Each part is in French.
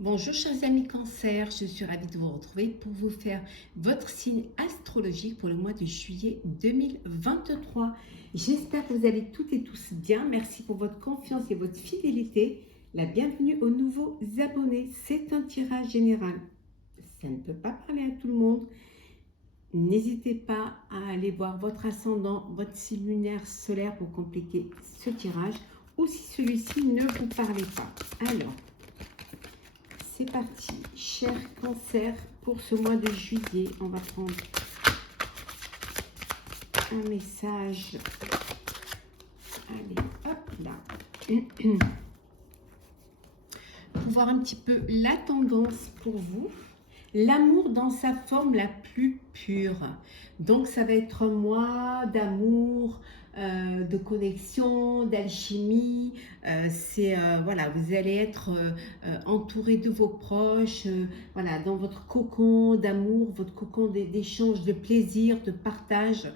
Bonjour chers amis Cancer, je suis ravie de vous retrouver pour vous faire votre signe astrologique pour le mois de juillet 2023. J'espère que vous allez toutes et tous bien. Merci pour votre confiance et votre fidélité. La bienvenue aux nouveaux abonnés. C'est un tirage général. Ça ne peut pas parler à tout le monde. N'hésitez pas à aller voir votre ascendant, votre signe lunaire solaire pour compléter ce tirage. Ou si celui-ci ne vous parlait pas. Alors, c'est parti, cher Cancer, pour ce mois de juillet, on va prendre un message. Allez, hop là. Pour voir un petit peu la tendance pour vous. L'amour dans sa forme la plus pure. Donc ça va être un mois d'amour, de connexion, d'alchimie. Voilà, vous allez être entouré de vos proches, voilà, dans votre cocon d'amour, votre cocon d'échange, de plaisir, de partage.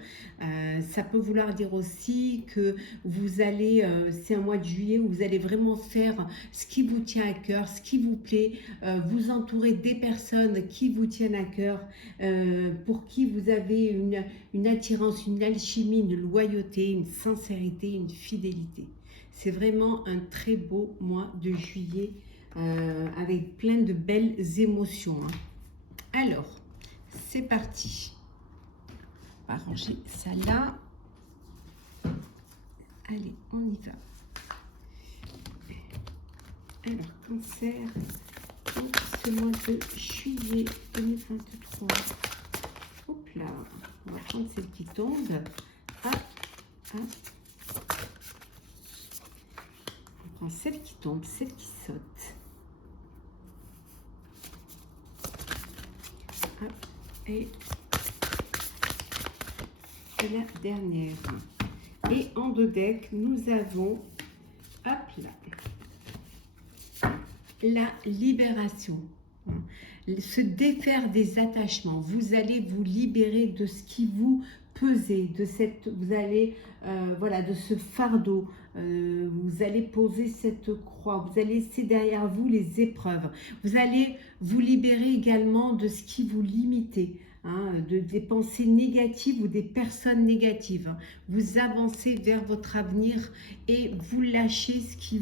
Ça peut vouloir dire aussi que vous allez, c'est un mois de juillet où vous allez vraiment faire ce qui vous tient à cœur, ce qui vous plaît, vous entourer des personnes qui vous tiennent à cœur, pour qui vous avez une attirance, une alchimie, une loyauté, une sincérité, une fidélité. C'est vraiment un très beau mois de juillet avec plein de belles émotions. Alors, c'est parti. On va ranger ça là. Allez, on y va. Alors, Cancer, donc, ce mois de juillet 2023. Hop là, on va prendre celle qui tombe. Ah, ah. On prend celle qui tombe, celle qui saute. Hop, et la dernière. Et en deux decks, nous avons, hop là, la libération. Se défaire des attachements. Vous allez vous libérer de ce qui vous pesait, de cette, vous allez, voilà, de ce fardeau. Vous allez poser cette croix. Vous allez laisser derrière vous les épreuves. Vous allez vous libérer également de ce qui vous limitait. Des pensées négatives ou des personnes négatives. Vous avancez vers votre avenir et vous lâchez ce qui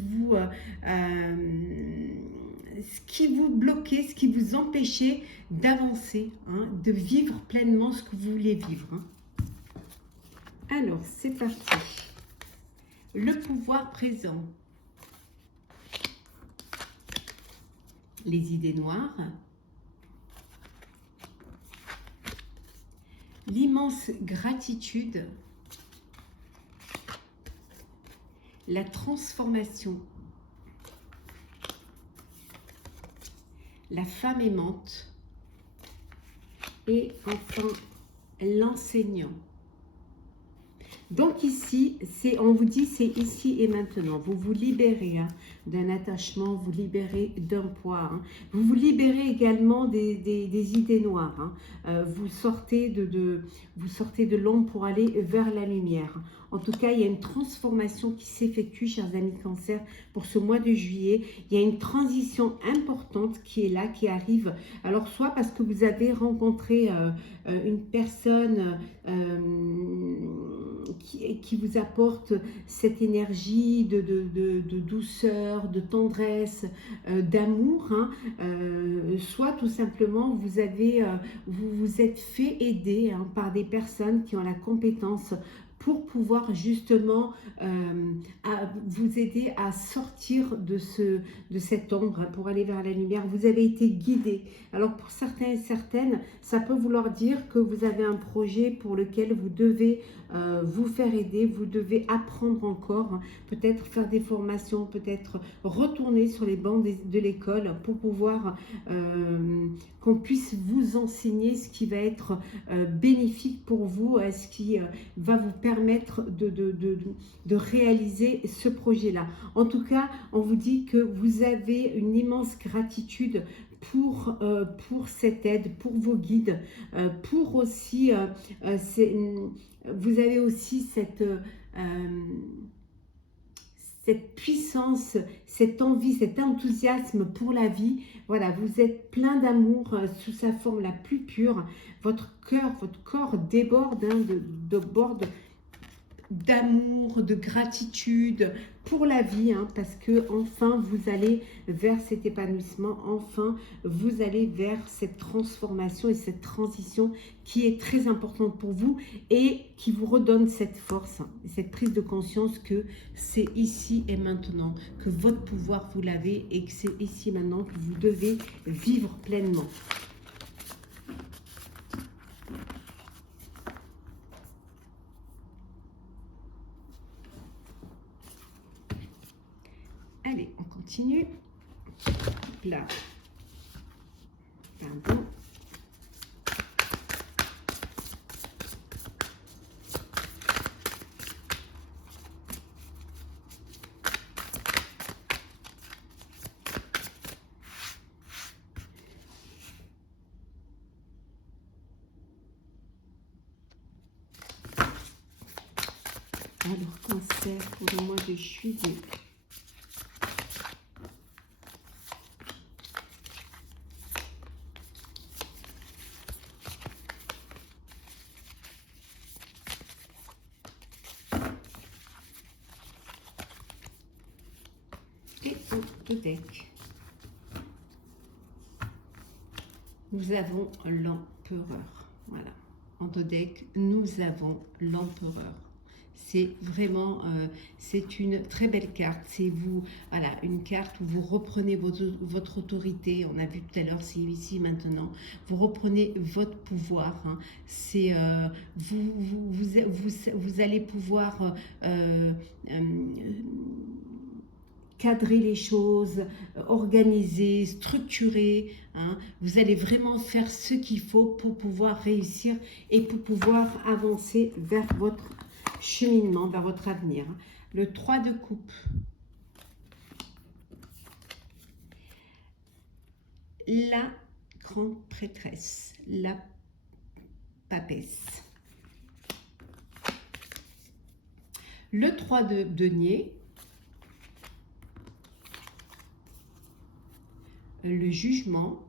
vous bloquait, ce qui vous empêchait d'avancer, de vivre pleinement ce que vous voulez vivre. Alors, c'est parti. Le pouvoir présent. Les idées noires. L'immense gratitude, la transformation, la femme aimante et enfin l'enseignant. Donc ici, on vous dit c'est ici et maintenant. Vous vous libérez d'un attachement, vous libérez d'un poids. Vous vous libérez également des idées noires. Vous sortez de l'ombre pour aller vers la lumière. En tout cas, il y a une transformation qui s'effectue, chers amis Cancer, pour ce mois de juillet. Il y a une transition importante qui est là, qui arrive. Alors, soit parce que vous avez rencontré une personne qui vous apporte cette énergie de douceur, de tendresse, d'amour, soit tout simplement vous vous êtes fait aider par des personnes qui ont la compétence pour pouvoir justement vous aider à sortir de cette ombre pour aller vers la lumière. Vous avez été guidé. Alors pour certains et certaines, ça peut vouloir dire que vous avez un projet pour lequel vous devez vous faire aider, vous devez apprendre encore, peut-être faire des formations, peut-être retourner sur les bancs de l'école pour pouvoir qu'on puisse vous enseigner ce qui va être bénéfique pour vous, ce qui va vous permettre de réaliser ce projet-là. En tout cas, on vous dit que vous avez une immense gratitude pour cette aide, pour vos guides, pour aussi, vous avez aussi cette puissance, cette envie, cet enthousiasme pour la vie. Voilà, vous êtes plein d'amour sous sa forme la plus pure. Votre cœur, votre corps déborde, hein, déborde d'amour, de gratitude pour la vie, hein, parce que enfin vous allez vers cet épanouissement, enfin vous allez vers cette transformation et cette transition qui est très importante pour vous et qui vous redonne cette force, hein, cette prise de conscience que c'est ici et maintenant, que votre pouvoir vous l'avez et que c'est ici et maintenant que vous devez vivre pleinement. Allez, on continue. Là. Pardon. Alors, cancer pour le mois de juillet. Et au deck, nous avons l'empereur. Voilà. En deux decks, nous avons l'empereur. C'est vraiment, c'est une très belle carte. C'est vous, voilà, une carte où vous reprenez votre autorité. On a vu tout à l'heure, c'est ici maintenant. Vous reprenez votre pouvoir. Hein. C'est vous allez pouvoir cadrer les choses, organiser, structurer. Hein. Vous allez vraiment faire ce qu'il faut pour pouvoir réussir et pour pouvoir avancer vers votre cheminement, vers votre avenir. Le 3 de coupe. La grande prêtresse, la papesse. Le 3 de denier. Le jugement,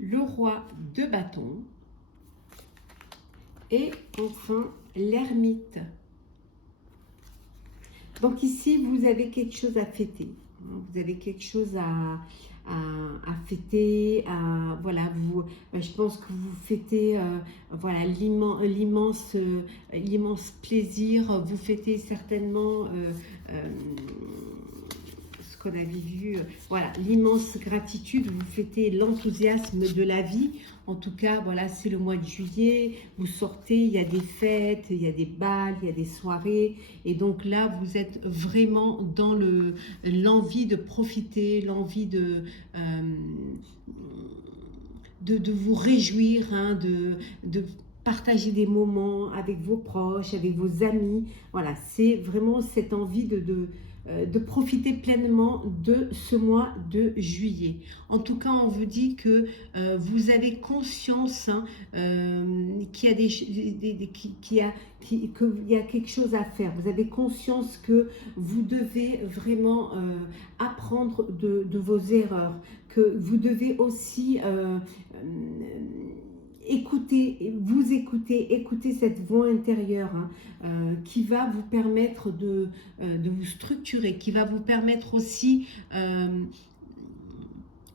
le roi de bâton et enfin l'ermite. Donc ici, vous avez quelque chose à fêter. Vous avez quelque chose à fêter, voilà, je pense que vous fêtez voilà, l'immense plaisir, vous fêtez certainement qu'on avait vu, voilà, l'immense gratitude, vous fêtez l'enthousiasme de la vie. En tout cas, voilà, c'est le mois de juillet, vous sortez, il y a des fêtes, il y a des balles, il y a des soirées, et donc là, vous êtes vraiment dans l'envie de profiter, l'envie de vous réjouir, hein, de partager des moments avec vos proches, avec vos amis. Voilà, c'est vraiment cette envie de profiter pleinement de ce mois de juillet. En tout cas, on vous dit que vous avez conscience, hein, qu'il y a quelque chose à faire. Vous avez conscience que vous devez vraiment apprendre de vos erreurs, que vous devez aussi écouter cette voix intérieure, hein, qui va vous permettre de vous structurer, qui va vous permettre aussi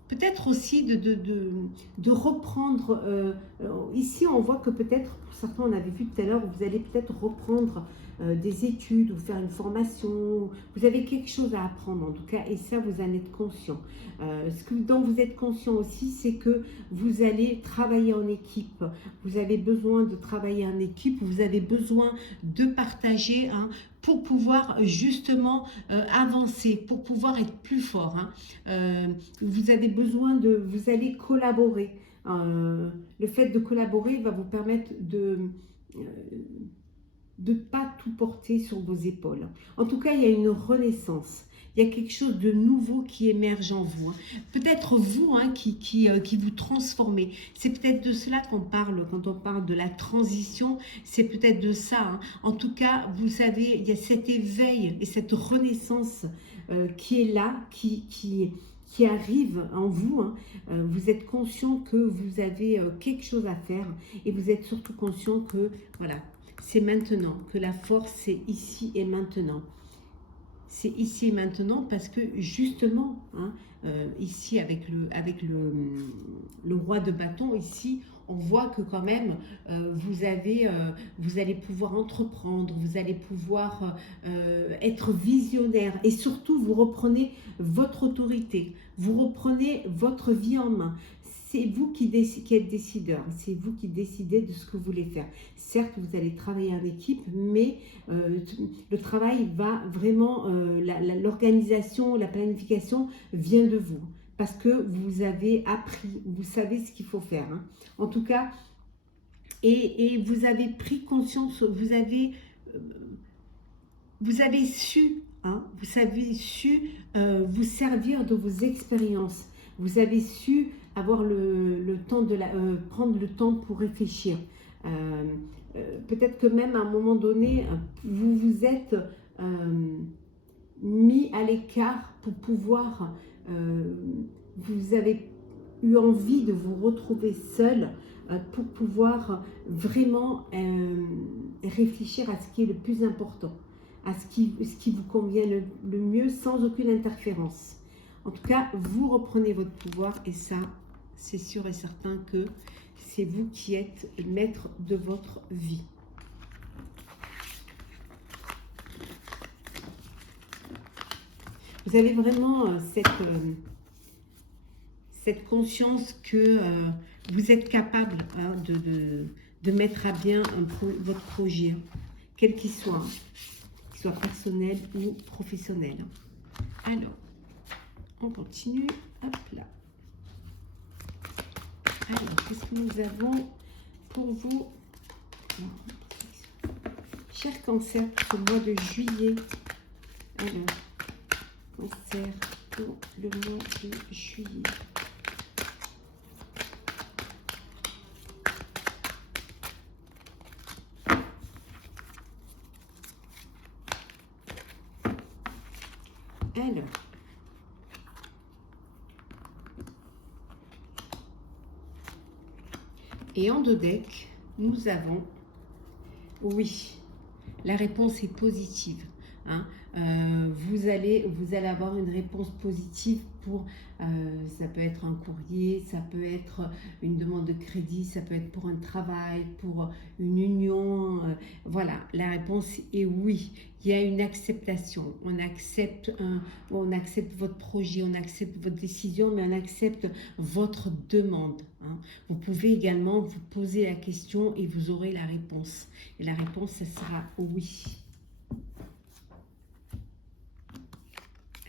peut-être aussi de reprendre, ici on voit que peut-être, pour certains on avait vu tout à l'heure, vous allez peut-être reprendre des études ou faire une formation, vous avez quelque chose à apprendre en tout cas, et ça vous en êtes conscient. Ce dont vous êtes conscient aussi, c'est que vous allez travailler en équipe, vous avez besoin de travailler en équipe, vous avez besoin de partager, hein, pour pouvoir justement avancer, pour pouvoir être plus fort. Hein. Vous avez besoin vous allez collaborer. Le fait de collaborer va vous permettre de ne pas tout porter sur vos épaules. En tout cas, il y a une renaissance. Il y a quelque chose de nouveau qui émerge en vous. Hein. Peut-être vous qui vous transformez. C'est peut-être de cela qu'on parle quand on parle de la transition. C'est peut-être de ça. Hein. En tout cas, vous savez, il y a cet éveil et cette renaissance qui est là, qui arrive en vous. Hein. Vous êtes conscient que vous avez quelque chose à faire et vous êtes surtout conscient que voilà, c'est maintenant, que la force c'est ici et maintenant. C'est ici et maintenant parce que justement, hein, ici avec le roi de bâton, ici, on voit que quand même, vous allez pouvoir entreprendre, vous allez pouvoir être visionnaire et surtout, vous reprenez votre autorité, vous reprenez votre vie en main. C'est vous qui êtes décideur, c'est vous qui décidez de ce que vous voulez faire. Certes, vous allez travailler en équipe, mais le travail va vraiment, l'organisation, la planification vient de vous. Parce que vous avez appris, vous savez ce qu'il faut faire. Hein. En tout cas, et vous avez pris conscience, vous avez su, hein, vous avez su vous servir de vos expériences. Vous avez su avoir le temps de prendre le temps pour réfléchir. Peut-être que même à un moment donné, vous vous êtes mis à l'écart pour pouvoir, vous avez eu envie de vous retrouver seul pour pouvoir vraiment réfléchir à ce qui est le plus important, à ce qui vous convient le mieux sans aucune interférence. En tout cas, vous reprenez votre pouvoir et ça, c'est sûr et certain que c'est vous qui êtes maître de votre vie. Vous avez vraiment cette conscience que vous êtes capable hein, de mettre à bien votre projet, quel qu'il soit personnel ou professionnel. Alors, on continue. Hop là. Alors, qu'est-ce que nous avons pour vous? Cher Cancer, pour le mois de juillet. Alors, Cancer pour le mois de juillet. Alors, et en deux decks, nous avons, oui, la réponse est positive. Hein. Vous allez avoir une réponse positive pour, ça peut être un courrier, ça peut être une demande de crédit, ça peut être pour un travail, pour une union. Voilà, la réponse est oui. Il y a une acceptation. On accepte votre projet, on accepte votre décision, mais on accepte votre demande. Hein. Vous pouvez également vous poser la question et vous aurez la réponse. Et la réponse, ça sera oui.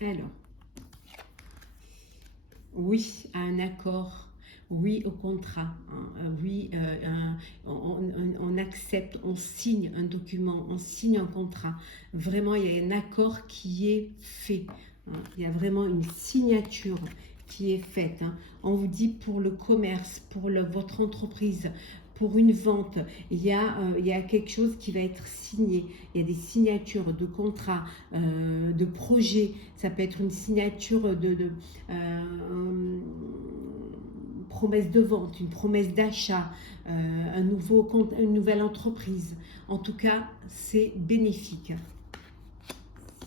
Alors, oui à un accord, oui au contrat, hein, oui, on accepte, on signe un document, on signe un contrat. Vraiment, il y a un accord qui est fait. Hein, il y a vraiment une signature qui est faite. Hein. On vous dit pour le commerce, pour votre entreprise, pour une vente, il y a quelque chose qui va être signé. Il y a des signatures de contrats, de projets. Ça peut être une signature de promesse de vente, une promesse d'achat, une nouvelle entreprise. En tout cas, c'est bénéfique.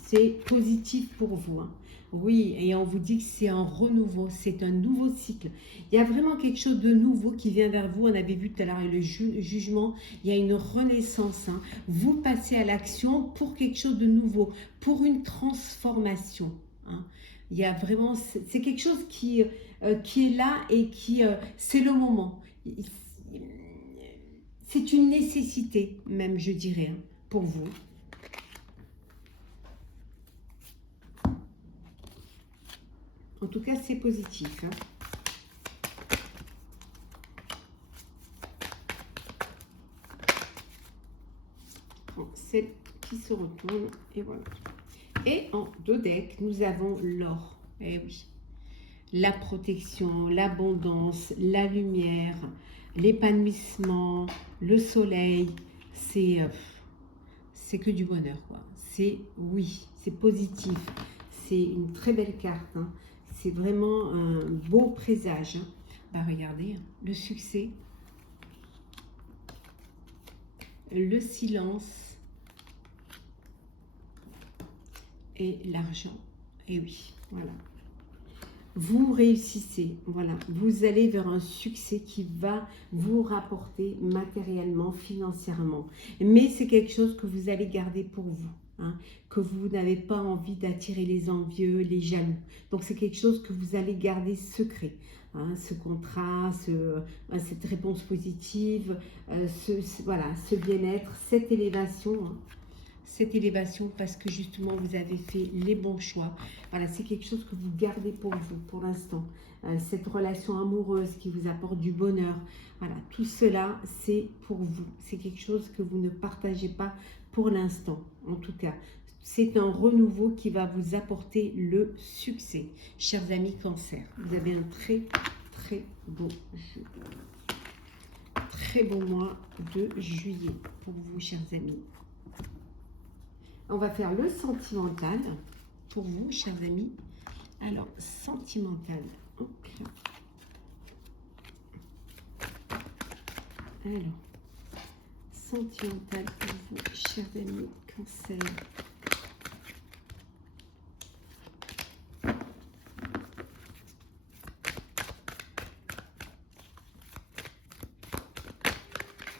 C'est positif pour vous. Hein. Oui, et on vous dit que c'est un renouveau, c'est un nouveau cycle. Il y a vraiment quelque chose de nouveau qui vient vers vous. On avait vu tout à l'heure le jugement, il y a une renaissance. Hein. Vous passez à l'action pour quelque chose de nouveau, pour une transformation. Hein. Il y a vraiment, c'est quelque chose qui est là et c'est le moment. C'est une nécessité même, je dirais, hein, pour vous. En tout cas, c'est positif. Hein. Bon, celle qui se retourne, et voilà. Et en dos deck, nous avons l'or. Eh oui. La protection, l'abondance, la lumière, l'épanouissement, le soleil. C'est que du bonheur, quoi. C'est, oui, c'est positif. C'est une très belle carte. Hein. C'est vraiment un beau présage. Hein. Bah, regardez, hein, le succès, le silence et l'argent. Et oui, voilà. Vous réussissez, voilà. Vous allez vers un succès qui va vous rapporter matériellement, financièrement. Mais c'est quelque chose que vous allez garder pour vous. Hein, que vous n'avez pas envie d'attirer les envieux, les jaloux. Donc c'est quelque chose que vous allez garder secret. Hein, ce contrat, cette réponse positive, voilà, ce bien-être, cette élévation. Hein, cette élévation parce que justement vous avez fait les bons choix. Voilà, c'est quelque chose que vous gardez pour vous pour l'instant. Cette relation amoureuse qui vous apporte du bonheur. Voilà, tout cela c'est pour vous. C'est quelque chose que vous ne partagez pas pour l'instant. En tout cas, c'est un renouveau qui va vous apporter le succès. Chers amis Cancer, vous avez un très beau jeu. Très beau mois de juillet pour vous, chers amis. On va faire le sentimental pour vous, chers amis. Alors, sentimental. Hop là. Alors, sentimental pour vous, chers amis Cancer.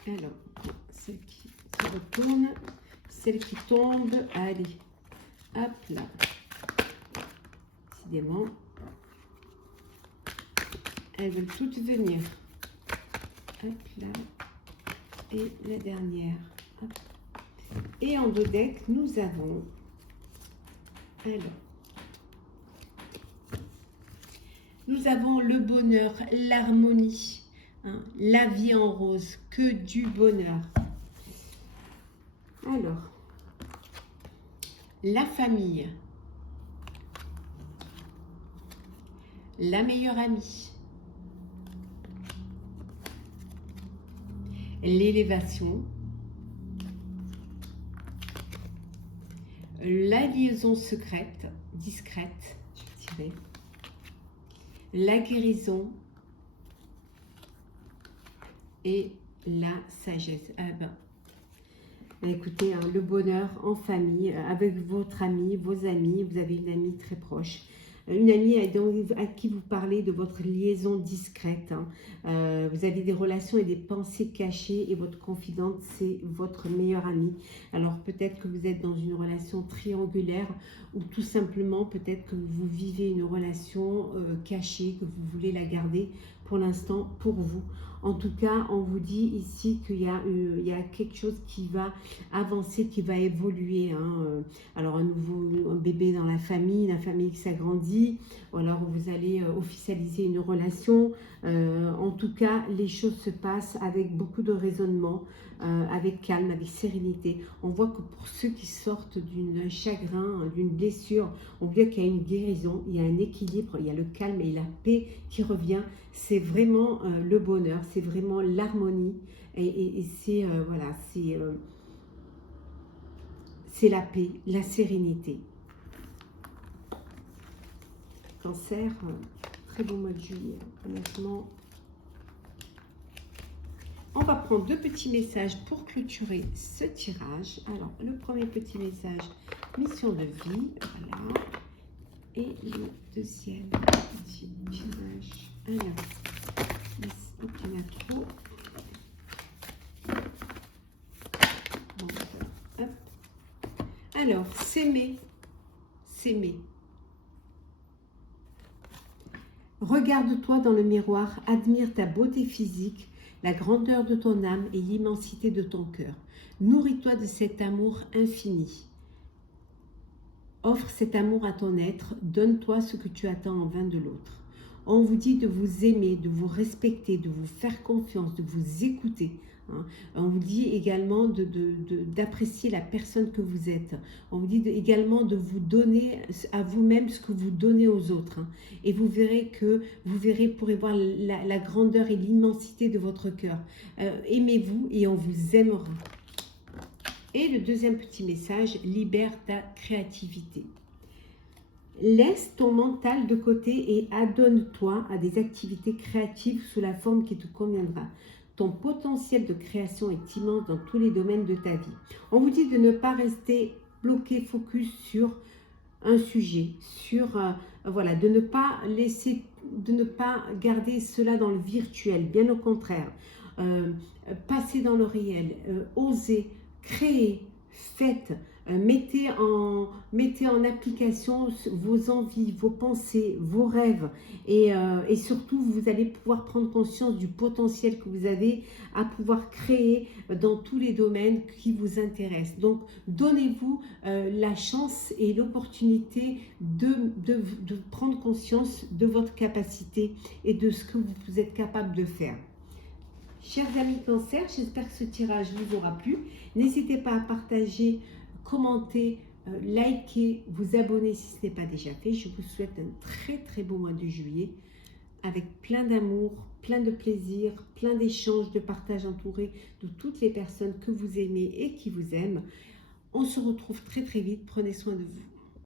Alors, celle qui se retourne, celle qui tombe, allez, hop là. Décidément, elles veulent toutes venir. Hop là, et la dernière. Hop. Et en dos deck, nous avons, alors, nous avons le bonheur, l'harmonie. Hein, la vie en rose, que du bonheur. Alors, la famille, la meilleure amie, l'élévation, la liaison secrète, discrète, je dirais, la guérison, et la sagesse. Ah ben, écoutez, hein, le bonheur en famille, avec votre ami, vos amis, vous avez une amie très proche. Une amie à qui vous parlez de votre liaison discrète. Hein. Vous avez des relations et des pensées cachées et votre confidente, c'est votre meilleure amie. Alors peut-être que vous êtes dans une relation triangulaire ou tout simplement peut-être que vous vivez une relation cachée, que vous voulez la garder pour l'instant pour vous. En tout cas, on vous dit ici qu'il y a quelque chose qui va avancer, qui va évoluer. Hein. Alors, un bébé dans la famille qui s'agrandit, ou alors vous allez officialiser une relation. En tout cas, les choses se passent avec beaucoup de raisonnement, avec calme, avec sérénité. On voit que pour ceux qui sortent d'un chagrin, d'une blessure, on voit qu'il y a une guérison, il y a un équilibre, il y a le calme et la paix qui revient. C'est vraiment le bonheur, c'est vraiment l'harmonie et c'est voilà, c'est la paix, la sérénité. Cancer, très beau mois de juillet, honnêtement. On va prendre deux petits messages pour clôturer ce tirage. Alors, le premier petit message, mission de vie, voilà. Et le deuxième petit tirage. Alors, il y en a trop. Bon, hop. Alors, s'aimer, s'aimer. Regarde-toi dans le miroir, admire ta beauté physique, la grandeur de ton âme et l'immensité de ton cœur. Nourris-toi de cet amour infini. Offre cet amour à ton être, donne-toi ce que tu attends en vain de l'autre. On vous dit de vous aimer, de vous respecter, de vous faire confiance, de vous écouter. hein. On vous dit également d'apprécier la personne que vous êtes. On vous dit également de vous donner à vous-même ce que vous donnez aux autres, hein. Et vous verrez pourrez voir la grandeur et l'immensité de votre cœur. Aimez-vous et on vous aimera. Et le deuxième petit message, libère ta créativité. Laisse ton mental de côté et adonne-toi à des activités créatives sous la forme qui te conviendra. Ton potentiel de création est immense dans tous les domaines de ta vie. On vous dit de ne pas rester bloqué, focus sur un sujet, voilà, de ne pas garder cela dans le virtuel, bien au contraire. Passer dans le réel, oser, créer, faites. Mettez en application vos envies, vos pensées, vos rêves et surtout vous allez pouvoir prendre conscience du potentiel que vous avez à pouvoir créer dans tous les domaines qui vous intéressent. Donc donnez-vous la chance et l'opportunité de prendre conscience de votre capacité et de ce que vous êtes capable de faire. Chers amis Cancer, j'espère que ce tirage vous aura plu. N'hésitez pas à partager, commenter, liker, vous abonner si ce n'est pas déjà fait. Je vous souhaite un très très beau mois de juillet avec plein d'amour, plein de plaisir, plein d'échanges, de partage entouré de toutes les personnes que vous aimez et qui vous aiment. On se retrouve très très vite. Prenez soin de vous.